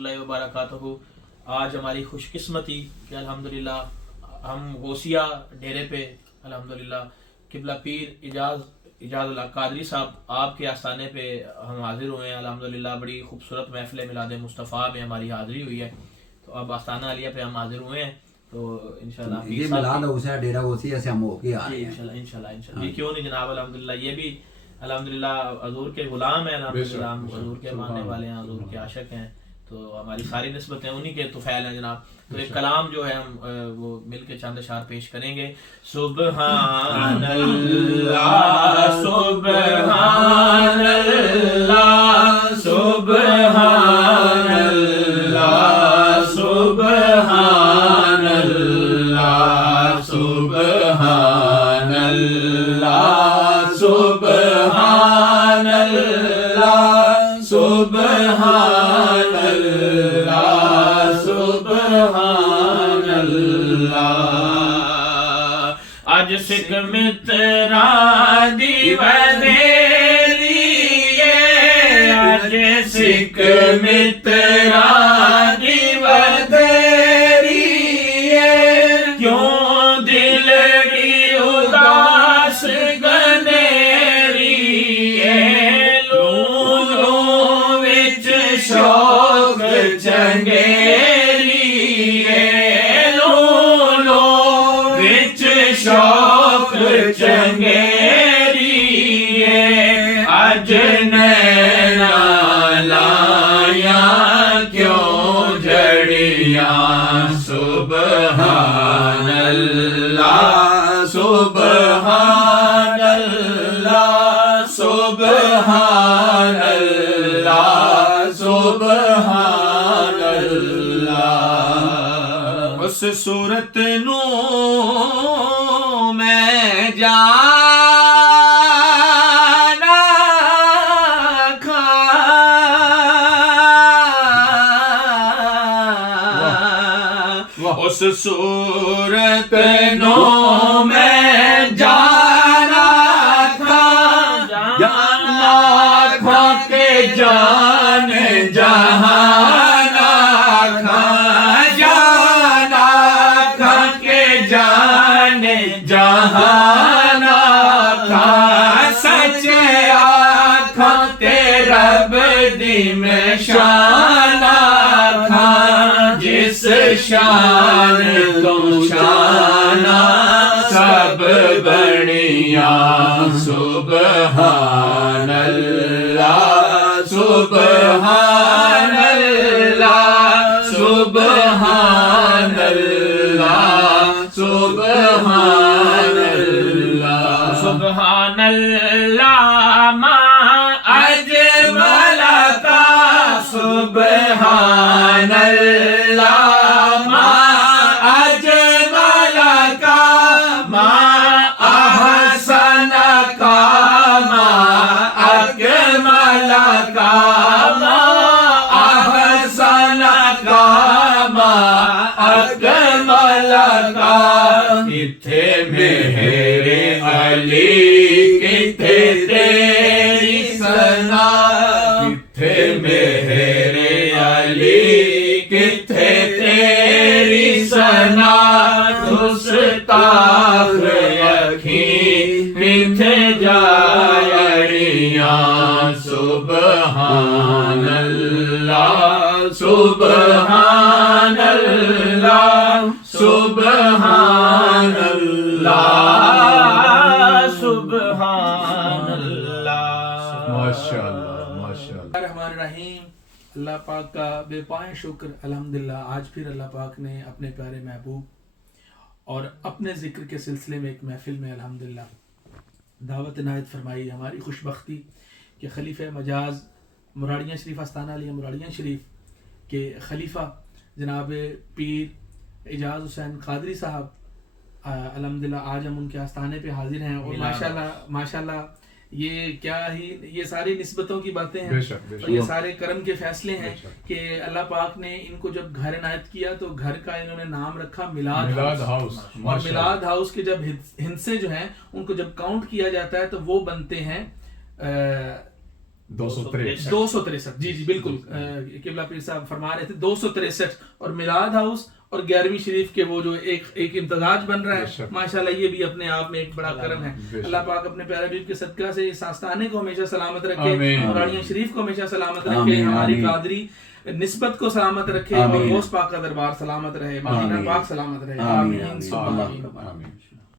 اللہ وبرکاتہ۔ آج ہماری خوش قسمتی کہ الحمدللہ ہم غوثیہ ڈیرے پہ الحمدللہ قبلہ پیر اجاز اللہ قادری صاحب آپ کے آستانے پہ ہم حاضر ہوئے ہیں الحمدللہ۔ بڑی خوبصورت محفل میلاد مصطفیٰ میں ہماری حاضری ہوئی ہے، تو اب آستانہ عالیہ پہ ہم حاضر ہوئے ہیں، تو انشاءاللہ یہ میلاد غوثیہ ڈیرہ غوثیہ سے ہم ہو کے آ رہے ہیں انشاءاللہ یہ کیوں نہیں جناب الحمدللہ، یہ بھی الحمدللہ حضور کے غلام ہیں الحمدللہ، ہم حضور کے ماننے والے ہیں، حضور کے عاشق ہیں، تو ہماری ساری نسبتیں انہی کے طفیل ہیں جناب۔ تو ایک کلام جو ہے ہم وہ مل کے چند اشعار پیش کریں گے۔ سبحان اللہ سبحان اللہ سبحان اللہ سبحان اللہ سبحان اللہ سبحان اللہ سبحان اللہ سبحان اللہ۔ آج سکھ مترا دی ودیری آج سکھ مترا دی ودیری کیوں دلڑی اداس گنیری لولوں وچ شوق چنگیری لولوں وچ شوق چنگیری اج نینا لایا کیوں جڑیاں سبحان اللہ سبحان اللہ سبحان اللہ سبحان اللہ۔ اس صورت نو میں جانا کھا اس صورت نو میں جانا تھا جانا تھا کہ جان جہانا تھا جانا تھا کہ جان جہانا تھا سچ آنکھاں تے رب دی میں شانہ تھا جس شان تو شانہ سب بڑیاں سبحان اللہ سبحان اللہ سبحان اللہ سبحان اللہ سبحان اللہ ما اجمل کا سبحان اللہ ما اجمل کا ما احسن کا ما اکمل کا ما احسن کا ما اکمل کا۔ کتھے میرے علی کتھے تیری ثنا کتھے میرے علی کتھے تیری ثنا گستاخ اکھیں کتھے جائڑیاں سبحان اللہ سبحان اللہ سبحان اللہ سبحان اللہ۔ ماشاءاللہ ماشاءاللہ۔ الرحمن الرحیم۔ اللہ پاک کا بے پائیں شکر الحمدللہ، آج پھر اللہ پاک نے اپنے پیارے محبوب اور اپنے ذکر کے سلسلے میں ایک محفل میں الحمدللہ دعوت عنایت فرمائی۔ ہماری خوش بختی کہ خلیفہ مجاز مراڑیاں شریف آستانہ عالیہ مراڑیاں شریف کے خلیفہ جناب پیر اجاز حسین قادری صاحب الحمدللہ آج ہم ان کے آستانے پہ حاضر ہیں، اور ماشاءاللہ یہ کیا ہی یہ ساری نسبتوں کی باتیں ہیں اور یہ سارے کرم کے فیصلے ہیں کہ اللہ پاک نے ان کو جب گھر عنایت کیا تو گھر کا انہوں نے نام رکھا میلاد ہاؤس، اور میلاد ہاؤس کے جب ہندسے جو ہیں ان کو جب کاؤنٹ کیا جاتا ہے تو وہ بنتے ہیں 263 جی جی بالکل قبلہ پیر صاحب فرما رہے تھے 263 اور میلاد ہاؤس اور 11ویں شریف کے وہ جو ایک امتزاج بن رہا ہے ماشاءاللہ یہ بھی اپنے آپ میں ایک بڑا کرم ہے. اللہ پاک اپنے پیارے حبیب کے صدقہ سے اس آستانے کو ہمیشہ سلامت رکھے, نورانیہ شریف کو ہمیشہ سلامت رکھے, ہماری قادری نسبت کو سلامت رکھے اور غوث پاک کا دربار سلامت رہے, مدینہ پاک سلامت رہے. آمین.